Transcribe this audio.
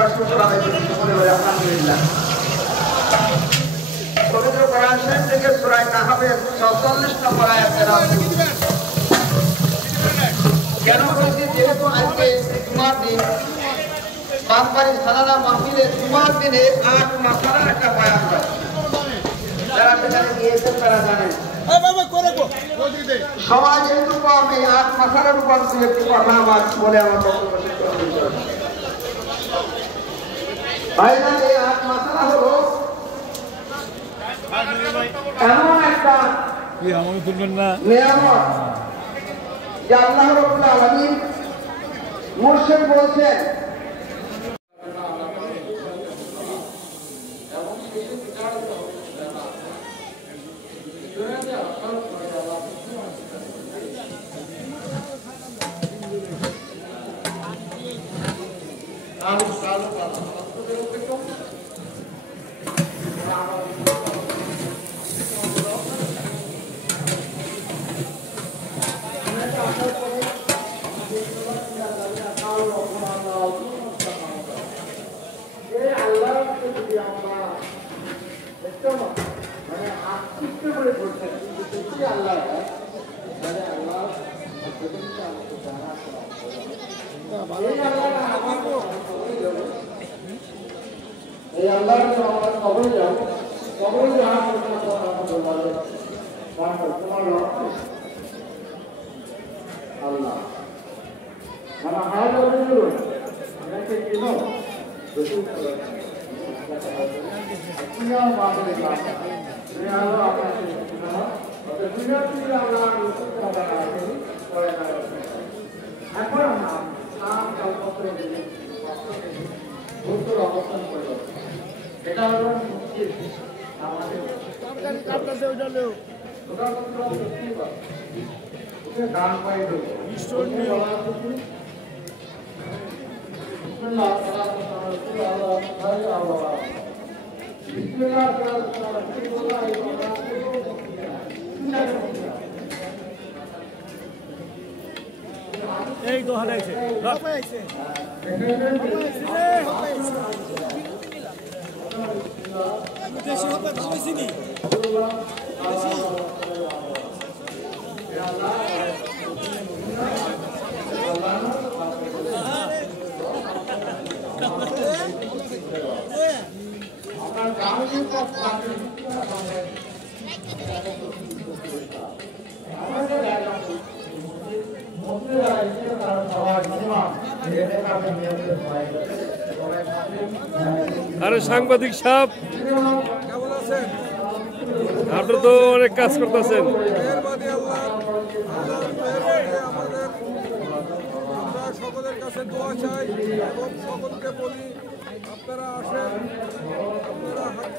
একবার শুকর আদায় করতে মনে করে আলহামদুলিল্লাহ। পবিত্র কোরআন শরীফ থেকে সূরা কাহফের ৪৬ নম্বর আয়াত তেলাওয়াত করছি। কেন করেছি? যেহেতু আজকে জুমার দিন, বাগবাড়ি সালানা মাহফিলে জুমার দিনে ৮ মাসালার একটা বয়ান হয়। যারা সেখানে গিয়েছেন তারা জানেন। সবাই যেহেতু কম, এই ৮ মাসালার উপর একটি কথা আমার বলে আমার বক্তব্য শেষ করতে। ভাইরা, এই ৮ মাসালা হলো এমন একটা নিয়ামত যে আল্লাহ রাব্বুল আলামিন মুরশিদ বলছেন, এই তো হারাইছে দেশি হবে খাওয়াইছি নি আরে সাংবাদিক সাহেব, আপনি তো অনেক কাজ করতেছেন। আমরা সকলের কাছে দোয়া চাই এবং সকলকে বলি আপনারা আসেন, আপনারা হাত